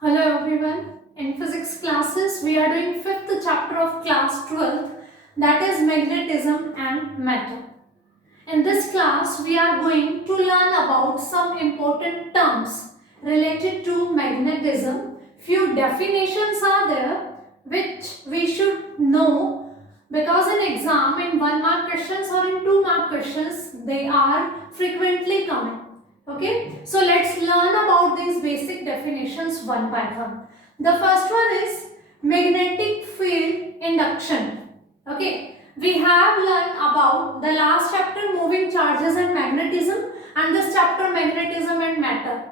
Hello everyone. In physics classes, we are doing 5th chapter of class 12, that is magnetism and matter. In this class, we are going to learn about some important terms related to magnetism. Few definitions are there which we should know because in exam, in 1 mark questions or in 2 mark questions, they are frequently coming. Okay, so let's learn about these basic definitions one by one. The first one is magnetic field induction. Okay, we have learned about the last chapter moving charges and magnetism and this chapter magnetism and matter.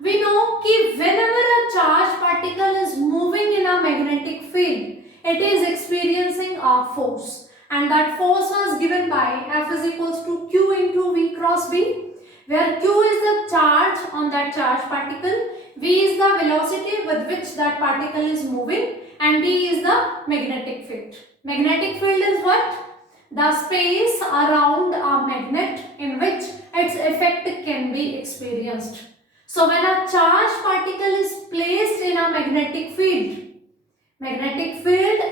We know that whenever a charged particle is moving in a magnetic field, it is experiencing a force, and that force was given by F is equals to Q into V cross B, where Q is the charge on that charged particle, V is the velocity with which that particle is moving, and B is the magnetic field. Magnetic field is what? The space around a magnet in which its effect can be experienced. So when a charged particle is placed in a magnetic field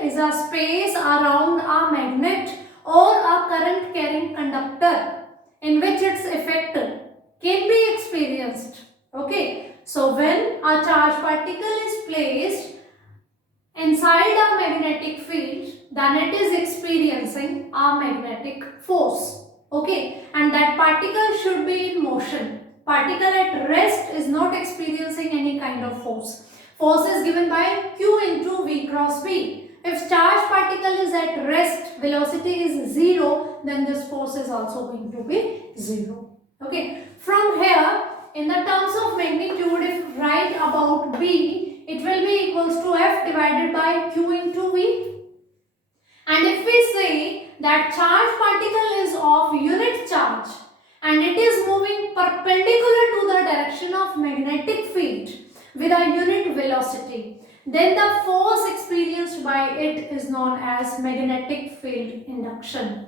is a space around a magnet or a current carrying conductor in which its effect can be experienced. Okay, so when a charged particle is placed inside a magnetic field, then it is experiencing a magnetic force. Okay, and that particle should be in motion. Particle at rest is not experiencing any kind of force. Force is given by Q into V cross B. If charged particle is at rest, velocity is 0, then this force is also going to be 0. Okay, from here, in the terms of magnitude, if write about B, it will be equals to F divided by Q into V. And if we say that charged particle is of unit charge and it is moving perpendicular to the direction of magnetic field with a unit velocity, then the force experienced by it is known as magnetic field induction.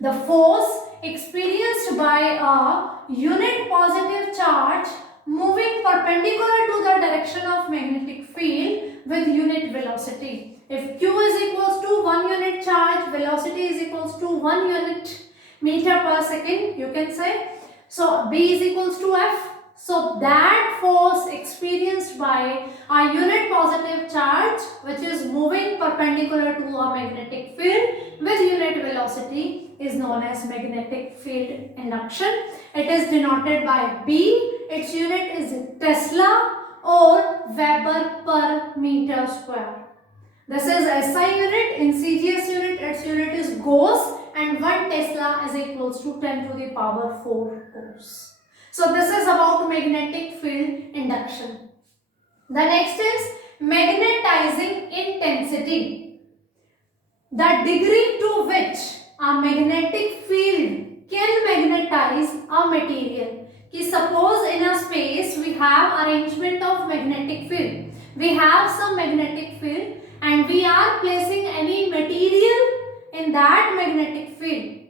The force experienced by a unit positive charge moving perpendicular to the direction of magnetic field with unit velocity. If Q is equals to 1 unit charge, velocity is equals to 1 unit meter per second, you can say. So B is equals to F. So that force experienced by a unit positive charge which is moving perpendicular to a magnetic field with unit velocity is known as magnetic field induction. It is denoted by B. Its unit is Tesla or Weber per meter square. This is SI unit. In CGS unit, its unit is Gauss, and 1 Tesla is equals to 10 to the power 4 Gauss. So this is about magnetic field induction. The next is magnetizing intensity. The degree to which a magnetic field can magnetize a material. Ki suppose in a space we have arrangement of magnetic field. We have some magnetic field and we are placing any material in that magnetic field.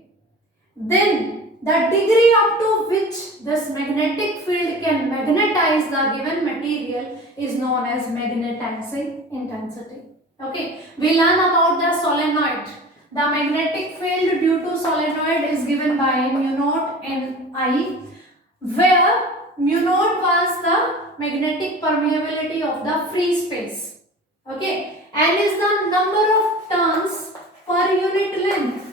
Then the degree up to which this magnetic field can magnetize the given material is known as magnetizing intensity. Okay, we learn about the solenoid. The magnetic field due to solenoid is given by mu naught n I, where mu naught was the magnetic permeability of the free space. Okay, n is the number of turns per unit length.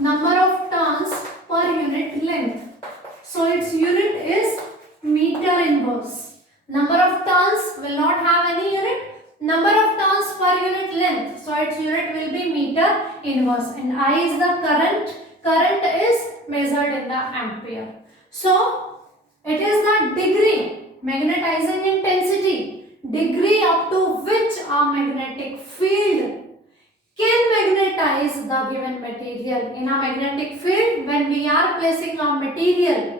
Number of turns per unit length. So its unit is meter inverse. Number of turns will not have any unit. Number of turns per unit length. So its unit will be meter inverse. And I is the current. Current is measured in the ampere. So it is the degree, magnetizing intensity, degree up to which a magnetic field can magnetize the given material. In a magnetic field, when we are placing a material,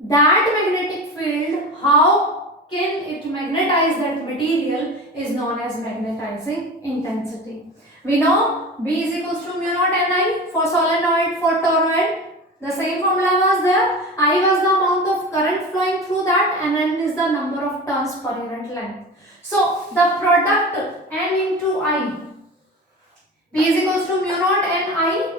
that magnetic field, how can it magnetize that material is known as magnetizing intensity. We know B is equals to mu naught Ni for solenoid, for toroid. The same formula was there. I was the amount of current flowing through that, and N is the number of turns per unit length. So the product N into I, P is equals to mu naught N I.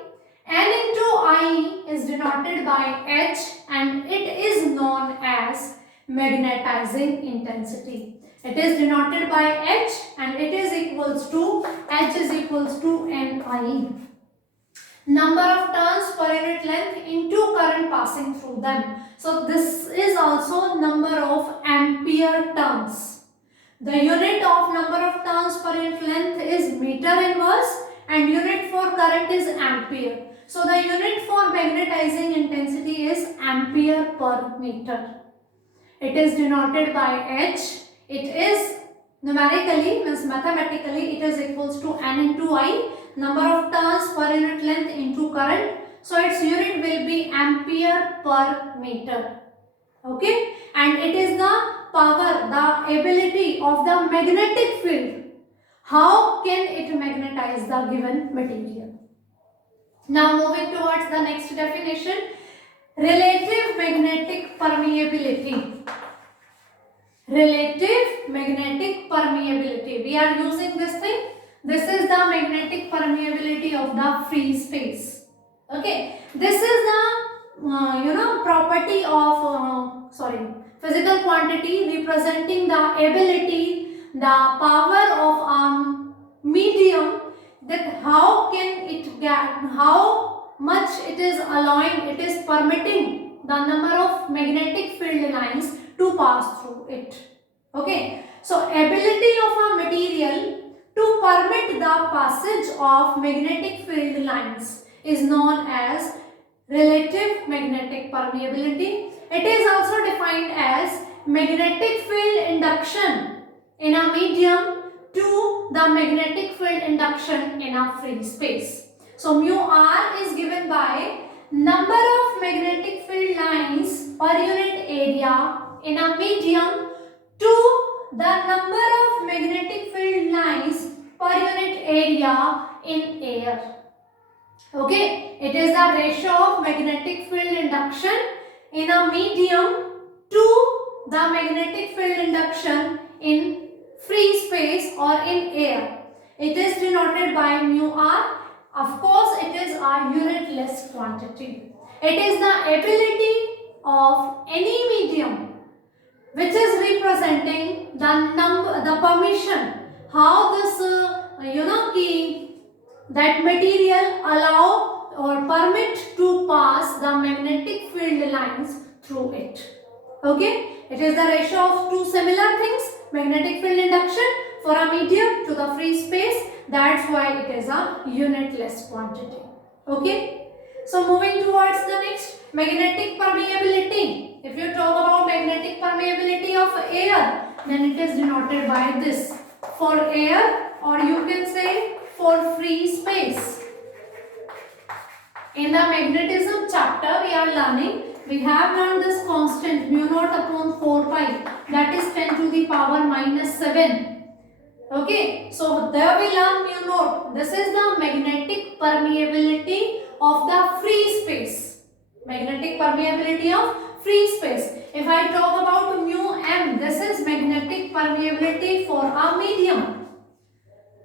N into I is denoted by H, and it is known as magnetizing intensity. It is denoted by H, and it is equals to H is equals to Ni. Number of turns per unit length into current passing through them. So this is also number of ampere turns. The unit of number of turns per unit length is meter inverse, and unit for current is ampere. So the unit for magnetizing intensity is ampere per meter. It is denoted by H. It is numerically, means mathematically, it is equals to N into I, number of turns per unit length into current. So its unit will be ampere per meter. Okay, and it is the power, the ability of the magnetic field. How can it magnetize the given material? Now moving towards the next definition, relative magnetic permeability. Relative magnetic permeability. We are using this thing. This is the magnetic permeability of the free space. Okay, this is the property of physical quantity representing the ability, the power of medium, that how can it get, how much it is allowing, it is permitting the number of magnetic field lines to pass through it. Okay, so ability of a material to permit the passage of magnetic field lines is known as relative magnetic permeability. It is also defined as magnetic field induction in a medium to the magnetic field induction in a free space. So mu r is given by number of magnetic field lines per unit area in a medium to the number of magnetic field lines per unit area in air. Okay, it is the ratio of magnetic field induction in a medium to the magnetic field induction in free space or in air. It is denoted by mu r. Of course, it is a unitless quantity. It is the ability of any medium which is representing the permission, how this that material allow or permit to pass the magnetic field lines through it. Okay, it is the ratio of two similar things, magnetic field induction for a medium to the free space. That's why it is a unitless quantity. Okay, so moving towards the next, magnetic permeability. If you talk about magnetic permeability of air, then it is denoted by this, for air, or you can say for free space. In the magnetism chapter we are learning, we have learned this constant mu naught upon 4 pi, that is 10 to the power minus 7. Okay, so there we learn mu naught. This is the magnetic permeability of the free space. Magnetic permeability of free space. If I talk about mu m, this is magnetic permeability for a medium.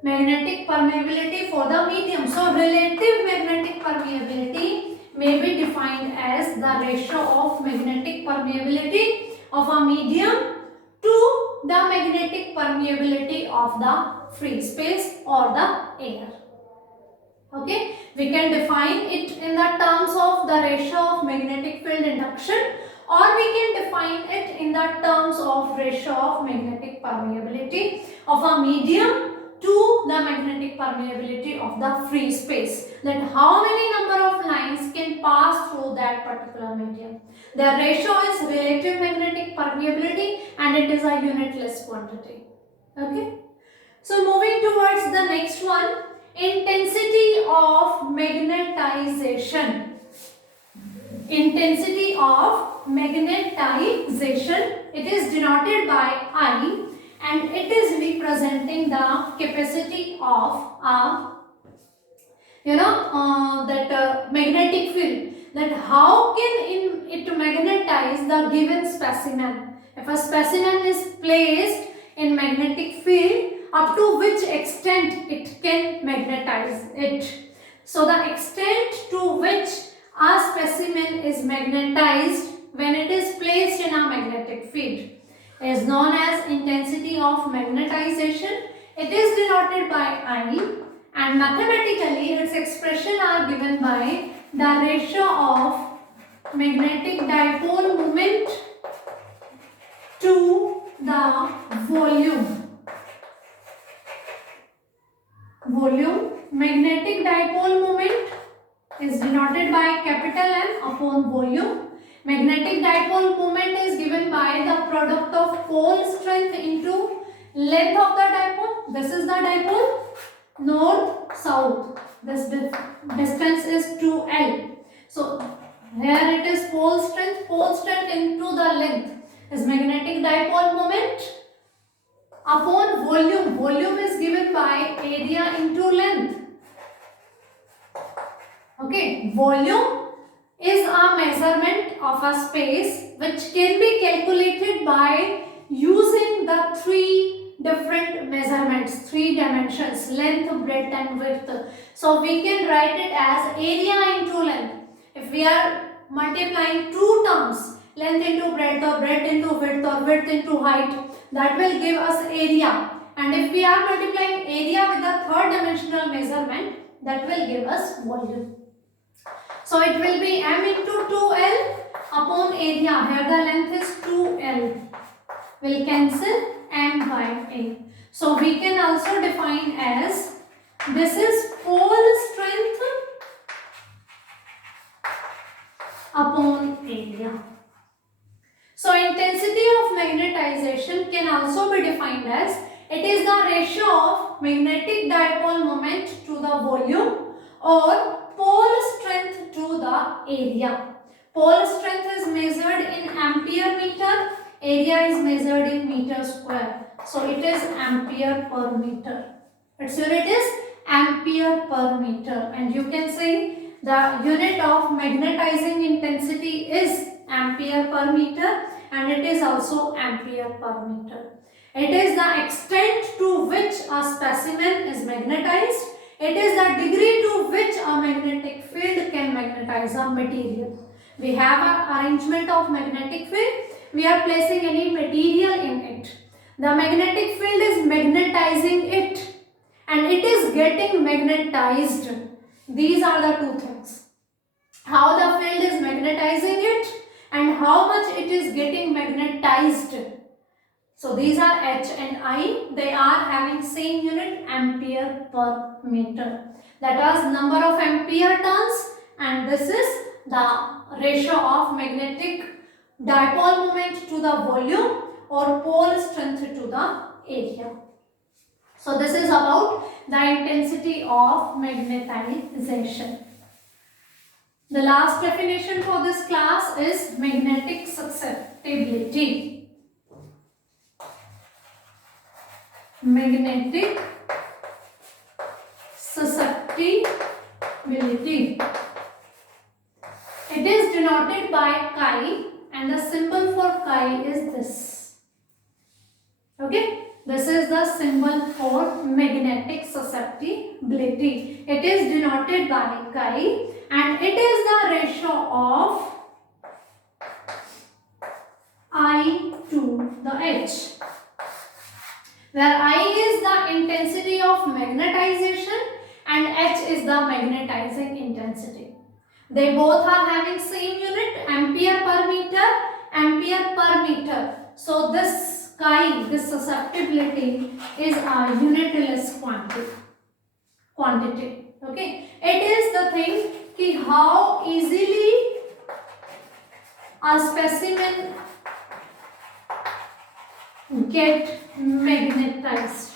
Magnetic permeability for the medium. So relative magnetic permeability may be defined as the ratio of magnetic permeability of a medium to the magnetic permeability of the free space or the air. Okay, we can define it in the terms of the ratio of magnetic field induction, or we can define it in the terms of ratio of magnetic permeability of a medium to the magnetic permeability of the free space, that how many number of lines can pass through that particular medium. The ratio is relative magnetic permeability, and it is a unitless quantity. Okay, so moving towards the next one, intensity of magnetization. Intensity of magnetization, it is denoted by I, and it is representing the capacity of magnetic field. that how can it magnetize the given specimen. If a specimen is placed in magnetic field, up to which extent it can magnetize it. So the extent to which a specimen is magnetized when it is placed in a magnetic field is known as intensity of magnetization. It is denoted by I, and mathematically its expression are given by the ratio of magnetic dipole moment to the volume. Magnetic dipole moment is denoted by capital M upon volume. Magnetic dipole moment is given by the product of pole strength into length of the dipole. This is the dipole, north, south. This distance is 2L. So here it is pole strength into the length is magnetic dipole moment upon volume. Volume is given by area into length. Okay, volume is a measurement of a space which can be calculated by using the three different measurements, three dimensions, length, breadth and width. So we can write it as area into length. If we are multiplying two terms, length into breadth or breadth into width or width into height, that will give us area. And if we are multiplying area with the third dimensional measurement, that will give us volume. So it will be m into 2L upon area. Here the length is 2L. Will cancel m by a. So we can also define as this is pole strength upon area. So intensity of magnetization can also be defined as it is the ratio of magnetic dipole moment to the volume or pole strength to the area. Pole strength is measured in ampere meter, area is measured in meter square. So it is ampere per meter. Its unit is ampere per meter, and you can say the unit of magnetizing intensity is ampere per meter, and it is also ampere per meter. It is the extent to which a specimen is magnetized. It is the degree to which a magnetic field can magnetize a material. We have an arrangement of magnetic field. We are placing any material in it. The magnetic field is magnetizing it and it is getting magnetized. These are the two things. How the field is magnetizing it and how much it is getting magnetized. So these are H and I. They are having same unit, ampere per meter. That was number of ampere turns, and this is the ratio of magnetic dipole moment to the volume or pole strength to the area. So this is about the intensity of magnetization. The last definition for this class is magnetic susceptibility. Magnetic susceptibility. It is denoted by chi, and the symbol for chi is this. Okay, this is the symbol for magnetic susceptibility. It is denoted by chi, and it is the ratio of I to the H, where I is the intensity of magnetization and H is the magnetizing intensity. They both are having same unit, ampere per meter. So this chi, this susceptibility is a unitless quantity. Okay, it is the thing ki how easily a specimen get magnetized.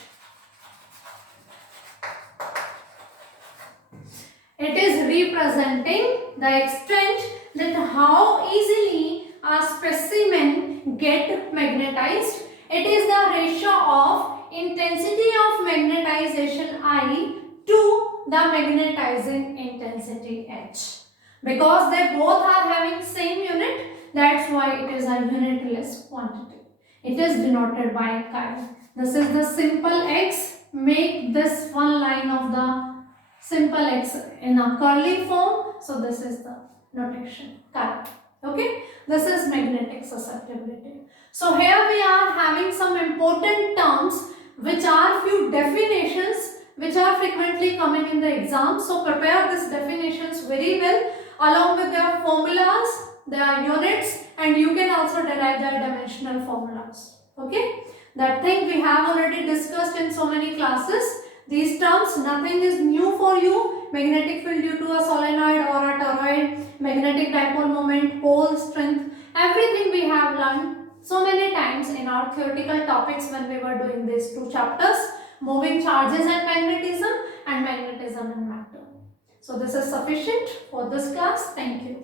It is representing the extent that how easily a specimen get magnetized. It is the ratio of intensity of magnetization I to the magnetizing intensity H. Because they both are having same unit, that's why it is a unitless quantity. It is denoted by chi. This is the simple x. Make this one line of the simple x in a curly form. So this is the notation chi. Okay. This is magnetic susceptibility. So here we are having some important terms which are few definitions which are frequently coming in the exam. So prepare these definitions very well along with their formulas, their units, and you can also derive their dimensional formulas. Okay, that thing we have already discussed in so many classes. These terms, nothing is new for you. Magnetic field due to a solenoid or a toroid, magnetic dipole moment, pole strength, everything we have learned so many times in our theoretical topics when we were doing these two chapters, moving charges and magnetism and magnetism and matter. So this is sufficient for this class. Thank you.